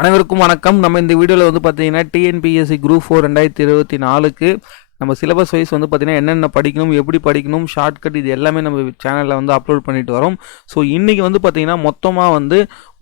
அனைவருக்கும் வணக்கம். நம்ம இந்த வீடியோவில் வந்து பார்த்தீங்கன்னா டிஎன்பிஎஸ்சி குரூப் ஃபோர் ரெண்டாயிரத்தி இருபத்தி நாலுக்கு நம்ம சிலபஸ் வைஸ் வந்து பார்த்தீங்கன்னா என்னென்ன படிக்கணும் எப்படி படிக்கணும் ஷார்ட்கட் இது எல்லாமே நம்ம சேனலில் வந்து அப்லோட் பண்ணிட்டு வரோம். ஸோ இன்றைக்கி வந்து பார்த்தீங்கன்னா மொத்தமாக வந்து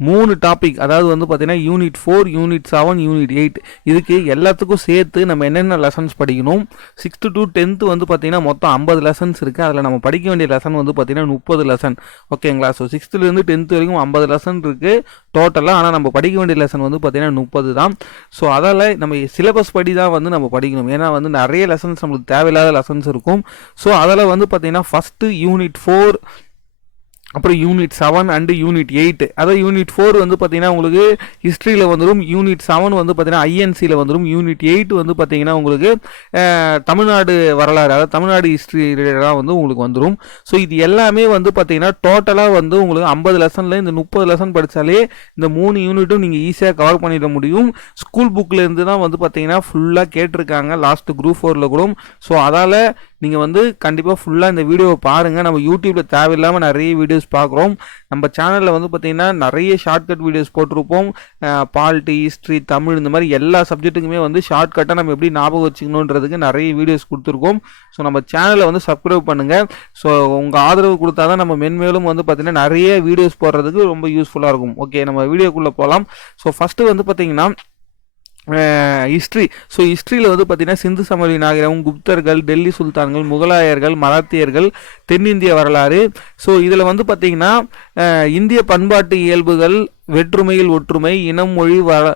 மூணு டாபிக் அதாவது வந்து பார்த்தீங்கன்னா unit four unit seven unit eight இதுக்கு எல்லாத்துக்கும் சேர்த்து நம்ம என்னென்ன லெசன்ஸ் படிக்கணும்? சிக்ஸ்த்து டு டென்த்து வந்து பார்த்தீங்கன்னா மொத்தம் ஐம்பது லெசன்ஸ் இருக்குது அதில் நம்ம படிக்க வேண்டிய லெசன் வந்து பார்த்தீங்கன்னா முப்பது லெசன் ஓகேங்களா ஸோ சிக்ஸ்த்துலேருந்து டென்த்து வரைக்கும் ஐம்பது லெசன் இருக்குது டோட்டலாக ஆனால் நம்ம படிக்க வேண்டிய லெசன் வந்து பார்த்தீங்கன்னா முப்பது தான். ஸோ அதால் நம்ம சிலபஸ் படி தான் வந்து நம்ம படிக்கணும். ஏன்னா வந்து நிறைய லெசன்ஸ் நம்மளுக்கு தேவையில்லாத லெசன்ஸ் இருக்கும். ஸோ அதில் வந்து பார்த்தீங்கன்னா ஃபஸ்ட்டு யூனிட் ஃபோர் அப்புறம் unit seven and unit eight அதாவது யூனிட் ஃபோர் வந்து பார்த்தீங்கன்னா உங்களுக்கு ஹிஸ்ட்ரியில் வந்துடும் யூனிட் செவன் வந்து பார்த்தீங்கன்னா ஐஎன்சியில் வந்துடும் யூனிட் எயிட் வந்து பார்த்தீங்கன்னா உங்களுக்கு தமிழ்நாடு வரலாறு அதாவது தமிழ்நாடு ஹிஸ்ட்ரி ரிலேட்டடாக வந்து உங்களுக்கு வந்துடும் ஸோ இது எல்லாமே வந்து பார்த்தீங்கன்னா டோட்டலாக வந்து உங்களுக்கு ஐம்பது லெசனில் இந்த முப்பது லெசன் படித்தாலே இந்த மூணு யூனிட்டும் நீங்கள் ஈஸியாக கவர் பண்ணிட முடியும். ஸ்கூல் புக்கில் இருந்து தான் வந்து பார்த்தீங்கன்னா ஃபுல்லாக கேட்டிருக்காங்க. லாஸ்ட் குரூப் ஃபோரில் கூட ஸோ அதால் நீங்கள் வந்து கண்டிப்பாக ஃபுல்லாக இந்த வீடியோவை பாருங்கள் நம்ம யூடியூப்பில் தேவையில்லாமல் நிறைய வீடியோஸ் பார்க்குறோம். நம்ம சேனலில் வந்து பார்த்திங்கன்னா நிறைய ஷார்ட்கட் வீடியோஸ் போட்டிருப்போம். பாலிட்டி ஹிஸ்ட்ரி தமிழ் இந்த மாதிரி எல்லா சப்ஜெக்ட்டுக்குமே வந்து ஷார்ட்கட்டாக நம்ம எப்படி ஞாபகம் வச்சுக்கணுன்றதுக்கு நிறைய வீடியோஸ் கொடுத்துருக்கோம். ஸோ நம்ம சேனலை வந்து சப்ஸ்கிரைப் பண்ணுங்கள் ஸோ உங்கள் ஆதரவு கொடுத்தா தான் நம்ம மென்மேலும் வந்து பார்த்திங்கன்னா நிறைய வீடியோஸ் போடுறதுக்கு ரொம்ப யூஸ்ஃபுல்லாக இருக்கும். ஓகே நம்ம வீடியோக்குள்ளே போகலாம் ஸோ ஃபஸ்ட்டு வந்து பார்த்திங்கன்னா ஹிஸ்ட்ரி. ஸோ ஹிஸ்ட்ரியில் வந்து பார்த்திங்கன்னா சிந்து சமவெளி நாகரிகம் குப்தர்கள் டெல்லி சுல்தான்கள் முகலாயர்கள் மராத்தியர்கள் தென்னிந்திய வரலாறு. ஸோ இதில் வந்து பார்த்தீங்கன்னா இந்திய பண்பாட்டு இயல்புகள் வெற்றுமையில் ஒற்றுமை இனம் மொழி வர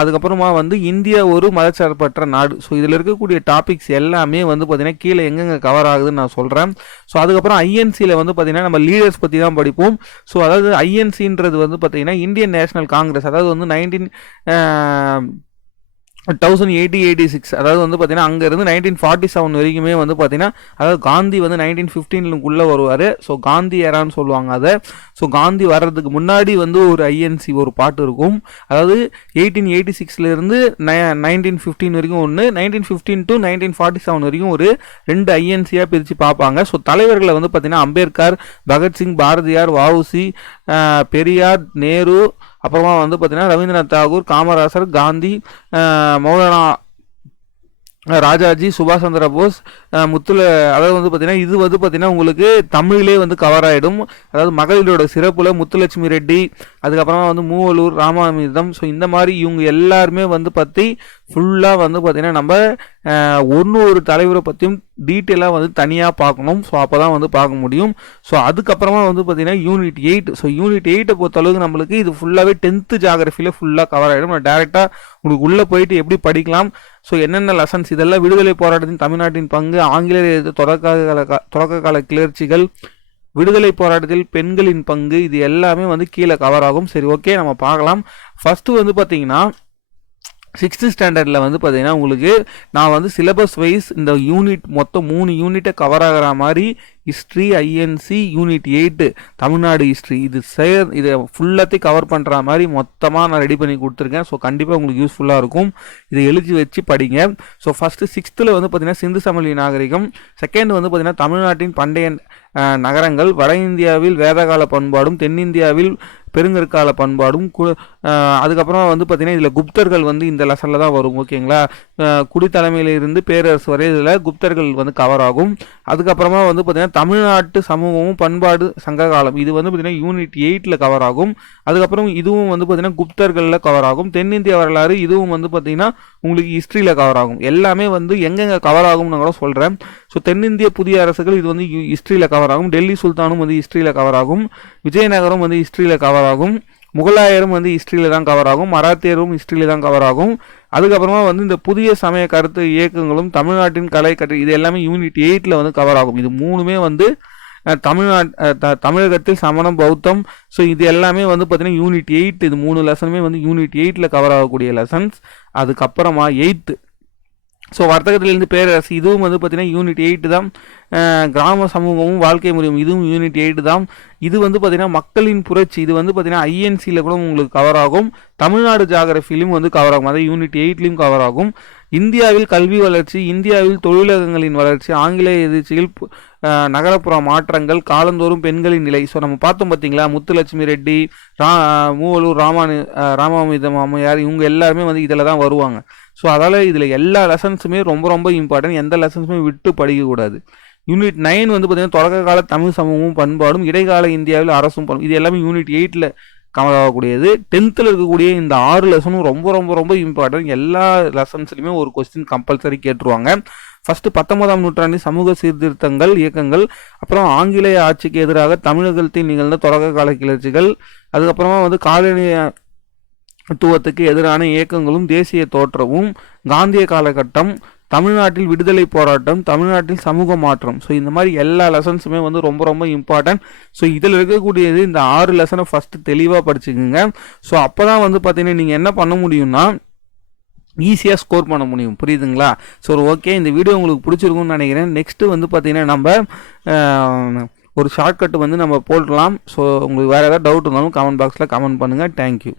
அதுக்கப்புறமா வந்து இந்தியா ஒரு மதச்சார்பற்ற நாடு. ஸோ இதில் இருக்கக்கூடிய டாபிக்ஸ் எல்லாமே வந்து பார்த்திங்கன்னா கீழே எங்கெங்கே கவர் ஆகுதுன்னு நான் சொல்கிறேன் ஸோ அதுக்கப்புறம் ஐஎன்சியில் வந்து பார்த்திங்கன்னா நம்ம லீடர்ஸ் பற்றி தான் படிப்போம். ஸோ அதாவது ஐஎன்சின்றது வந்து பார்த்திங்கன்னா இந்தியன் நேஷனல் காங்கிரஸ் அதாவது வந்து nineteen thousand eighty eighty six அதாவது வந்து பார்த்தீங்கன்னா அங்கேருந்து நைன்டீன் ஃபார்ட்டி செவன் வரைக்குமே வந்து பார்த்தீங்கன்னா அதாவது காந்தி வந்து நைன்டீன் ஃபிஃப்டீனுக்குள்ளே வருவார். ஸோ காந்தி ஏரான்னு சொல்லுவாங்க அதை. ஸோ காந்தி வர்றதுக்கு முன்னாடி வந்து ஒரு ஐஎன்சி ஒரு பாட்டு இருக்கும். அதாவது எயிட்டீன் எயிட்டி சிக்ஸ்லேருந்து நைன்டீன் ஃபிஃப்டீன் வரைக்கும் ஒன்று nineteen fifteen to nineteen forty seven வரைக்கும் ஒரு ரெண்டு ஐஎன்சியாக பிரித்து பார்ப்பாங்க. ஸோ தலைவர்களை வந்து பார்த்தீங்கன்னா அம்பேத்கர் பகத்சிங் பாரதியார் வவுசி பெரியார் நேரு அப்புறமா வந்து பார்த்திங்கன்னா ரவீந்திரநாத் தாகூர் காமராசர் காந்தி மௌலானா ராஜாஜி சுபாஷ் சந்திர போஸ் முத்துல அதாவது வந்து பார்த்தீங்கன்னா இது வந்து பார்த்தீங்கன்னா உங்களுக்கு தமிழிலே வந்து கவர் ஆகிடும் அதாவது மகளிரோட சிறப்பில் முத்துலட்சுமி ரெட்டி அதுக்கப்புறமா வந்து மூவலூர் ராமாமிர்தம் ஸோ இந்த மாதிரி இவங்க எல்லாருமே வந்து பற்றி ஃபுல்லாக வந்து பார்த்திங்கன்னா நம்ம ஒன்று ஒரு தலைவரை பற்றியும் டீட்டெயிலாக வந்து தனியாக பார்க்கணும். ஸோ அப்போ தான் வந்து பார்க்க முடியும். ஸோ அதுக்கப்புறமா வந்து பார்த்தீங்கன்னா யூனிட் எயிட் ஸோ யூனிட் எயிட்டை பொறுத்தளவுக்கு நம்மளுக்கு இது ஃபுல்லாகவே டென்த்து ஜாகிரஃபியில் ஃபுல்லாக கவர் ஆகிடும் நான் டேரெக்டாக உங்களுக்கு உள்ளே போயிட்டு எப்படி படிக்கலாம்? ஸோ என்னென்ன லெசன்ஸ் இதெல்லாம் விடுதலை போராட்டத்தின் தமிழ்நாட்டின் பங்கு ஆங்கிலேயர் தொடக்க கால தொடக்க கால கிளர்ச்சிகள் விடுதலை போராட்டத்தில் பெண்களின் பங்கு இது எல்லாமே வந்து கீழே கவர் ஆகும். சரி ஓகே நம்ம பார்க்கலாம். ஃபஸ்ட்டு வந்து பார்த்திங்கன்னா சிக்ஸ்த்து ஸ்டாண்டர்டில் வந்து பார்த்தீங்கன்னா உங்களுக்கு நான் வந்து சிலபஸ் வைஸ் இந்த யூனிட் மொத்தம் மூணு யூனிட்டை கவர் ஆகிற மாதிரி history INC unit eight Tamil Nadu history இது சேர் இதை ஃபுல்லாத்தையும் கவர் பண்ணுற மாதிரி மொத்தமாக நான் ரெடி பண்ணி கொடுத்துருக்கேன். ஸோ கண்டிப்பாக உங்களுக்கு யூஸ்ஃபுல்லாக இருக்கும். இதை எழுதி வச்சு படிங்க. ஸோ ஃபஸ்ட்டு சிக்ஸ்த்தில் வந்து பார்த்தீங்கன்னா சிந்து சமவெளி நாகரிகம். செகண்ட் வந்து பார்த்தீங்கன்னா தமிழ்நாட்டின் பண்டைய நகரங்கள் வட இந்தியாவில் வேதகால பண்பாடும் தென்னிந்தியாவில் பெருங்கற்கால பண்பாடும் கு- அதுக்கப்புறம் வந்து பார்த்திங்கன்னா இதில் குப்தர்கள் வந்து இந்த லெசனில் தான் வரும் ஓகேங்களா? குடித்தலைமையிலிருந்து பேரரசு வரை இதில் குப்தர்கள் வந்து கவர் ஆகும். அதுக்கப்புறமா வந்து பார்த்திங்கன்னா தமிழ்நாட்டு சமூகமும் பண்பாடு சங்க காலம் இது வந்து பார்த்திங்கன்னா யூனிட் எயிட்டில் கவர் ஆகும். அதுக்கப்புறம் இதுவும் வந்து பார்த்திங்கன்னா குப்தர்களில் கவர் ஆகும். தென்னிந்திய வரலாறு இதுவும் வந்து பார்த்திங்கன்னா உங்களுக்கு ஹிஸ்ட்ரியில் கவர் ஆகும். எல்லாமே வந்து எங்கெங்கே கவர் ஆகும்னு கூட சொல்கிறேன் ஸோ தென்னிந்திய புதிய அரசுகள் இது வந்து ஹிஸ்ட்ரியில் கவர் ஆகும். டெல்லி சுல்தானும் வந்து ஹிஸ்ட்ரியில் கவர் ஆகும். விஜயநகரம் வந்து ஹிஸ்ட்ரியில் கவர் ஆகும் முகலாயரும் வந்து ஹிஸ்ட்ரியில் தான் கவர் ஆகும் மராத்தியரும் ஹிஸ்ட்ரியில் தான் கவர் ஆகும் அதுக்கப்புறமா வந்து இந்த புதிய சமய கருத்து இயக்கங்களும் தமிழ்நாட்டின் கலை கற்று இது எல்லாமே யூனிட் எயிட்டில் வந்து கவர் ஆகும் இது மூணுமே வந்து தமிழ்நாட் த- தமிழகத்தில் சமணம் பௌத்தம் ஸோ இது எல்லாமே வந்து பார்த்திங்கன்னா யூனிட் எயிட் இது மூணு லெசனுமே வந்து யூனிட் எயிட்டில் கவர் ஆகக்கூடிய லெசன்ஸ் அதுக்கப்புறமா எயித்து ஸோ வர்த்தகத்திலிருந்து பேரரசு இதுவும் வந்து பார்த்தீங்கன்னா யூனிட் எயிட் தான். கிராம சமூகமும் வாழ்க்கை முறையும் இதுவும் யூனிட் எயிட் தான். இது வந்து பார்த்தீங்கன்னா மக்களின் புரட்சி. இது வந்து பார்த்தீங்கன்னா ஐஎன்சியில் கூட உங்களுக்கு கவர் ஆகும். தமிழ்நாடு ஜாகிரஃபிலையும் வந்து கவர் ஆகும். அதாவது யூனிட் எயிட்லேயும் கவர் ஆகும். இந்தியாவில் கல்வி வளர்ச்சி இந்தியாவில் தொழிலகங்களின் வளர்ச்சி ஆங்கிலேய எதிர்ச்சியில் நகரப்புற மாற்றங்கள் காலந்தோறும் பெண்களின் நிலை. ஸோ நம்ம பார்த்தோம் பார்த்தீங்களா? முத்துலட்சுமி ரெட்டி ரா மூவலூர் ராமானு ராமாமிதம் அம்மையார் இவங்க எல்லாருமே வந்து இதில் தான் வருவாங்க. ஸோ அதால் இதில் எல்லா லெசன்ஸுமே ரொம்ப ரொம்ப இம்பார்ட்டன்ட் எந்த லெசன்ஸுமே விட்டு படிக்கக்கூடாது யூனிட் நைன் வந்து பார்த்தீங்கன்னா தொடக்க கால தமிழ் சமூகமும் பண்பாடும் இடைக்கால இந்தியாவில் அரசும் பண்பும் இது எல்லாமே யூனிட் எயிட்டில் கவர் ஆகக்கூடியது டென்த்தில் இருக்கக்கூடிய இந்த ஆறு லெசனும் ரொம்ப ரொம்ப ரொம்ப இம்பார்ட்டன்ட் எல்லா லெசன்ஸ்லையுமே ஒரு கொஸ்டின் கம்பல்சரி கேட்டுருவாங்க. ஃபஸ்ட்டு பத்தொன்பதாம் நூற்றாண்டில் சமூக சீர்திருத்தங்கள் இயக்கங்கள் அப்புறம் ஆங்கிலேய ஆட்சிக்கு எதிராக தமிழகத்தில் நிகழ்ந்த தொடக்க கால கிளர்ச்சிகள் அதுக்கப்புறமா வந்து காலனித்துவத்துக்கு எதிரான இயக்கங்களும் தேசிய தோற்றமும் காந்திய காலகட்டம் தமிழ்நாட்டில் விடுதலை போராட்டம் தமிழ்நாட்டில் சமூக மாற்றம். ஸோ இந்த மாதிரி எல்லா லெசன்ஸுமே வந்து ரொம்ப ரொம்ப இம்பார்ட்டன்ட் ஸோ இதில் இருக்கக்கூடியது இந்த ஆறு லெசனை ஃபஸ்ட்டு தெளிவாக படிச்சுக்கோங்க. ஸோ அப்போ தான் வந்து பார்த்தீங்கன்னா நீங்கள் என்ன பண்ண முடியும்னா ஈஸியாக ஸ்கோர் பண்ண முடியும். புரியுதுங்களா? ஸோ ஓகே இந்த வீடியோ உங்களுக்கு பிடிச்சிருக்கும்னு நினைக்கிறேன். நெக்ஸ்ட்டு வந்து பார்த்தீங்கன்னா நம்ம ஒரு ஷார்ட்கட் வந்து நம்ம போடலாம் ஸோ உங்களுக்கு வேறு ஏதாவது டவுட் இருந்தாலும் கமெண்ட் பாக்ஸில் கமெண்ட் பண்ணுங்கள் தேங்க்யூ